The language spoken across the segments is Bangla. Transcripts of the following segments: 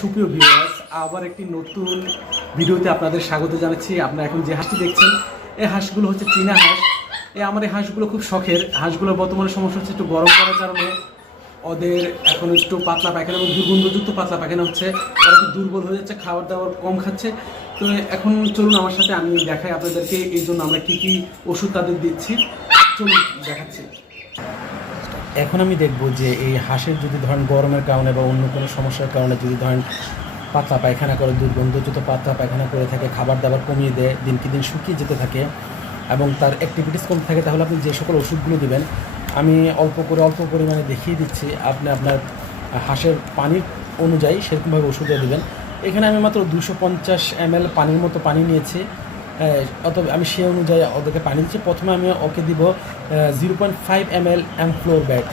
সুপ্রিয় ভিউয়ার্স, আবার একটি নতুন ভিডিওতে আপনাদের স্বাগত জানাচ্ছি। আপনারা এখন যে হাঁসটি দেখছেন, এই হাঁসগুলো হচ্ছে চীনা হাঁস। আমার এই হাঁসগুলো খুব শখের। হাঁসগুলোর বর্তমানে সমস্যা হচ্ছে একটু গরম করার কারণে ওদের এখন একটু পাতলা পায়খানা এবং দুর্গন্ধযুক্ত পাতলা পায়খানা হচ্ছে। ওরা একটু দুর্বল হয়ে যাচ্ছে, খাবার দাবার কম খাচ্ছে। তো এখন চলুন আমার সাথে, আমি দেখাই আপনাদেরকে এই জন্য আমরা কী কী ওষুধ তাদের দিচ্ছি। চলুন দেখাচ্ছি। এখন আমি দেখব যে এই হাঁসের যদি ধরেন গরমের কারণে বা অন্য কোনো সমস্যার কারণে যদি ধরেন পাতলা পায়খানা করে, দুর্গন্ধযুক্ত পাতলা পায়খানা করে থাকে, খাবার দাবার কমিয়ে দেয়, দিনকে দিন শুকিয়ে যেতে থাকে এবং তার অ্যাক্টিভিটিস কম থাকে, তাহলে আপনি যে সকল ওষুধগুলো দেবেন আমি অল্প পরিমাণে দেখিয়ে দিচ্ছি। আপনি আপনার হাঁসের পানির অনুযায়ী সেরকমভাবে ওষুধও দেবেন। এখানে আমি মাত্র 250 ml পানির মতো পানি নিয়েছি। অতএব আমি সেই অনুযায়ী ওদেরকে পানি দিচ্ছি। প্রথমে আমি ওকে দিব 0.5 ml অ্যামফ্লোর ব্যাট,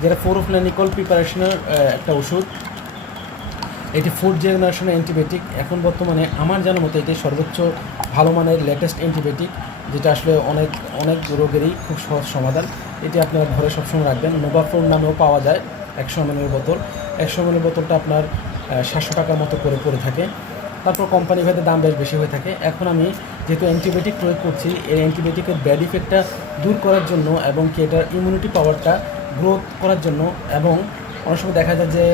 যেটা ফ্লোরোফ্লোনিকল প্রিপারেশনের একটা ওষুধ। এটি 4th জেনারেশনের অ্যান্টিবায়োটিক। এখন বর্তমানে আমার জানার মতো এটি সর্বোচ্চ ভালো মানের লেটেস্ট অ্যান্টিবায়োটিক, যেটা আসলে অনেক রোগেরই খুব সহজ সমাধান। এটি আপনার ঘরে সবসময় রাখবেন। নোভাফ্লোর নামেও পাওয়া যায় 100 ml বোতল। 100 ml বোতলটা আপনার 700 টাকার মতো করে পড়ে থাকে। তারপর কোম্পানি ভেদে দাম বেশি হয়ে থাকে। এখন আমি যেহেতু অ্যান্টিবায়োটিক প্রয়োগ করছি, এই অ্যান্টিবায়োটিকের ব্যাড ইফেক্টটা দূর করার জন্য এবং কি এটার ইমিউনিটি পাওয়ারটা গ্রোথ করার জন্য, এবং অনেক সময় দেখা যায় যে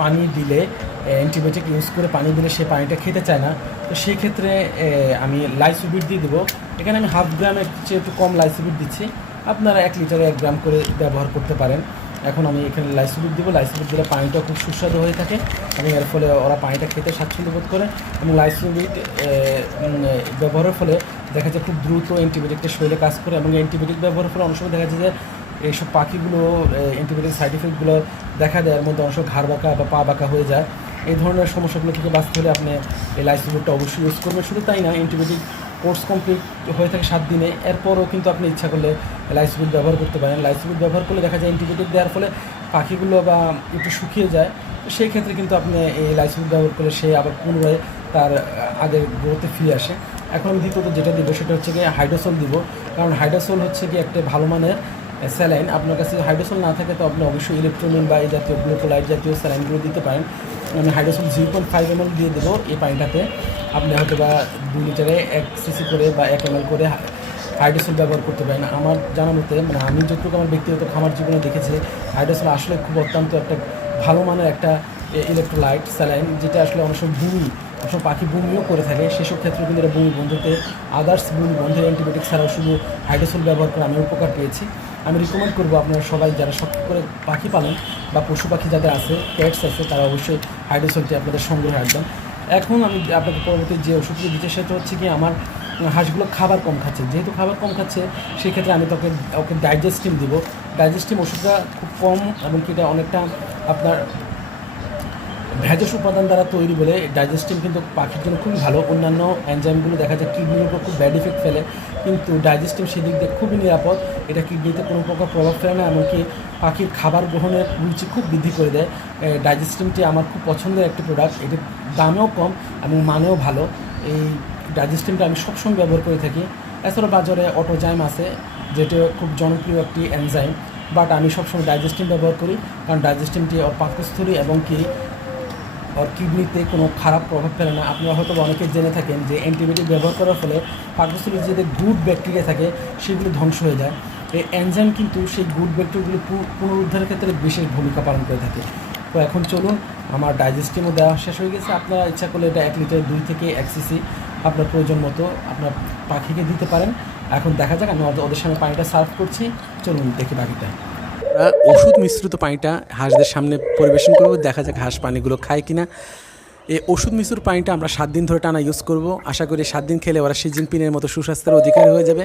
পানি দিলে অ্যান্টিবায়োটিক ইউজ করে পানি দিলে সে পানিটা খেতে চায় না, তো সেই ক্ষেত্রে আমি লাইসোবিট দিয়ে দেবো। এখানে আমি 1/2 গ্রামের চেয়ে একটু কম লাইসোবিট দিচ্ছি। আপনারা 1 লিটারে 1 গ্রাম করে ব্যবহার করতে পারেন। এখন আমি এখানে লাইসোবিট দেবো। লাইসোবিট দিলে পানিটা খুব সুস্বাদু হয়ে থাকে এবং এর ফলে ওরা পানিটা খেতে স্বাচ্ছন্দ্য বোধ করে। এবং লাইসোবিট ব্যবহারের ফলে দেখা যায় খুব দ্রুত অ্যান্টিবায়োটিকটা শরীরে কাজ করে, এবং অ্যান্টিবায়োটিক ব্যবহারের ফলে অনেক সময় দেখা যায় যে এইসব পাখিগুলো অ্যান্টিবায়োটিক সাইড ইফেক্টগুলো দেখা দেয়, এর মধ্যে অনেক সময় ঘাড় বাঁকা বা পা বাঁকা হয়ে যায়। এই ধরনের সমস্যাগুলো থেকে বাঁচতে হলে আপনি এই লাইসোবিটটা অবশ্যই ইউজ করবেন। শুধু তাই না, অ্যান্টিবায়োটিক কোর্স কমপ্লিট হয়ে থাকে 7 দিনে, এরপরও কিন্তু আপনি ইচ্ছা করলে লাইসোবিট ব্যবহার করতে পারেন। লাইসোবিট ব্যবহার করলে দেখা যায় অ্যান্টিবায়োটিক দেওয়ার ফলে পাখিগুলো বা একটু শুকিয়ে যায়, তো সেই ক্ষেত্রে কিন্তু আপনি এই লাইসোবিট ব্যবহার করলে সে আবার পুনরায় তার আগের গ্রোথে ফিরে আসে। এখন আমি দ্বিতীয়ত যেটা দিব সেটা হচ্ছে গিয়ে হাইড্রোসল দিব, কারণ হাইড্রোসল হচ্ছে কি একটা ভালো মানের স্যালাইন। আপনার কাছে যদি হাইড্রোসল না থাকে তো আপনি অবশ্যই ইলেকট্রোনিন বা এই জাতীয় গ্লুকোলাইট জাতীয় স্যালাইনগুলো দিতে পারেন। আমি হাইড্রোসল 0.5 ml দিয়ে দেবো এই পানিটাতে। আপনি হয়তো বা 2 লিটারে 1 cc করে বা 1 ml করে হাইড্রোসল ব্যবহার করতে পারেন। আমার জানার মতে, মানে আমি যতটুকু আমার ব্যক্তিগত খামার জীবনে দেখেছি, হাইড্রোসল আসলে খুব অত্যন্ত একটা ভালো মানের একটা ইলেকট্রোলাইট স্যালাইন, যেটা আসলে অনেক সময় পাখি বমিও করে থাকে। সেসব ক্ষেত্রে কিন্তু এটা বমি বন্ধতে আদার্স বমি বন্ধের অ্যান্টিবায়োটিক ছাড়াও শুধু হাইড্রোসল ব্যবহার করে আমি উপকার পেয়েছি। আমি রিকমেন্ড করবো আপনারা সবাই যারা শখ করে পাখি পালেন বা পশু পাখি যাদের আছে, পেটস আছে, তারা অবশ্যই হাইড্রোসলটি আপনাদের সংগ্রহে রাখবেন। এখন আমি আপনাকে পরবর্তী যে ওষুধটি দিচ্ছি সেটা হচ্ছে কি, আমার হাঁসগুলো খাবার কম খাচ্ছে। যেহেতু খাবার কম খাচ্ছে, সেক্ষেত্রে আমি ওকে ডাইজেস্টিম দিব। ডাইজেস্টিম ওষুধটা খুব কম এবং এটা অনেকটা আপনার ভেষজ উপাদান দ্বারা তৈরি বলে ডাইজেস্টিম কিন্তু পাখির জন্য খুবই ভালো। অন্যান্য এনজাইমগুলো দেখা যায় কিডনির উপর খুব ব্যাড ইফেক্ট ফেলে, কিন্তু ডাইজেস্টিম সেদিক দিয়ে খুবই নিরাপদ। এটা কিডনিতে কোনো প্রকার প্রভাব ফেলে না, এমনকি পাখির খাবার গ্রহণের রুচি খুব বৃদ্ধি করে দেয়। ডাইজেস্টিমটি আমার খুব পছন্দের একটি প্রোডাক্ট। এটির দামেও কম এবং মানেও ভালো। এই ডাইজেস্টিমটা আমি সবসময় ব্যবহার করে থাকি। এছাড়াও বাজারে অটোজাইম আছে, যেটা খুব জনপ্রিয় একটি এনজাইম, বাট আমি সবসময় ডাইজেস্টিম ব্যবহার করি, কারণ ডাইজেস্টিমটি ওর পাকস্থলী এবং ওর কিডনিতে কোনো খারাপ প্রভাব ফেলে না। আপনারা হয়তো অনেকে জেনে থাকেন যে অ্যান্টিবায়োটিক ব্যবহার করার ফলে পাকস্থলীর যে গুড ব্যাকটেরিয়া থাকে সেগুলো ধ্বংস হয়ে যায়। এই এনজাইম কিন্তু সেই গুড ব্যাকটেরিয়াগুলো পুনরুদ্ধারের ক্ষেত্রে বিশেষ ভূমিকা পালন করে থাকে। তো এখন চলুন, আমার ডাইজেস্টিমও দেওয়া শেষ হয়ে গেছে। আপনারা ইচ্ছা করলে এটা 1 লিটার 2 থেকে 1 cc আপনার প্রয়োজন মতো আপনার পাখিকে দিতে পারেন। এখন দেখা যাক, আমি ওদের সামনে পানিটা সার্ভ করছি। চলুন দেখি বাকিটা। ওষুধ মিশ্রিত পানিটা হাঁসদের সামনে পরিবেশন করব, দেখা যাক হাঁস পানিগুলো খায় কিনা। এই ওষুধ মিশ্রিত পানিটা আমরা 7 দিন ধরে টানা ইউজ করব। আশা করি 7 দিন খেলে ওরা সিজিন পিনের মতো সুস্বাস্থ্যের অধিকারী হয়ে যাবে।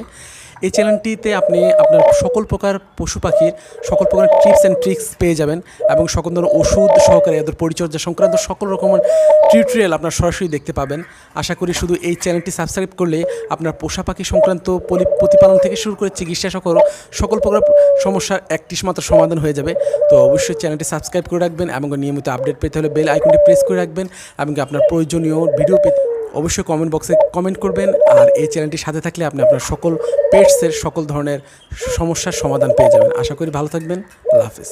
এই চ্যানেলটিতে আপনি আপনার সকল প্রকার পশু পাখির সকল প্রকার টিপস অ্যান্ড ট্রিক্স পেয়ে যাবেন, এবং সকল ধরনের ওষুধ সহকারে এদের পরিচর্যা সংক্রান্ত সকল রকমের টিউটোরিয়াল আপনার সরাসরি দেখতে পাবেন। আশা করি শুধু এই চ্যানেলটি সাবস্ক্রাইব করলে আপনার পোষা পাখি সংক্রান্ত প্রতিপালন থেকে শুরু করে চিকিৎসা সকল প্রকার সমস্যার একটি মাত্র সমাধান হয়ে যাবে। তো অবশ্যই চ্যানেলটি সাবস্ক্রাইব করে রাখবেন এবং নিয়মিত আপডেট পেতে হলে বেল আইকনটি প্রেস করে রাখবেন, এবং আপনার প্রয়োজনীয় ভিডিও পেতে অবশ্যই কমেন্ট বক্সে কমেন্ট করবেন। আর এই চ্যানেলটির সাথে থাকলে আপনি আপনার সকল পেটসের সকল ধরনের সমস্যার সমাধান পেয়ে যাবেন। আশা করি ভালো থাকবেন। আল্লাহ হাফেজ।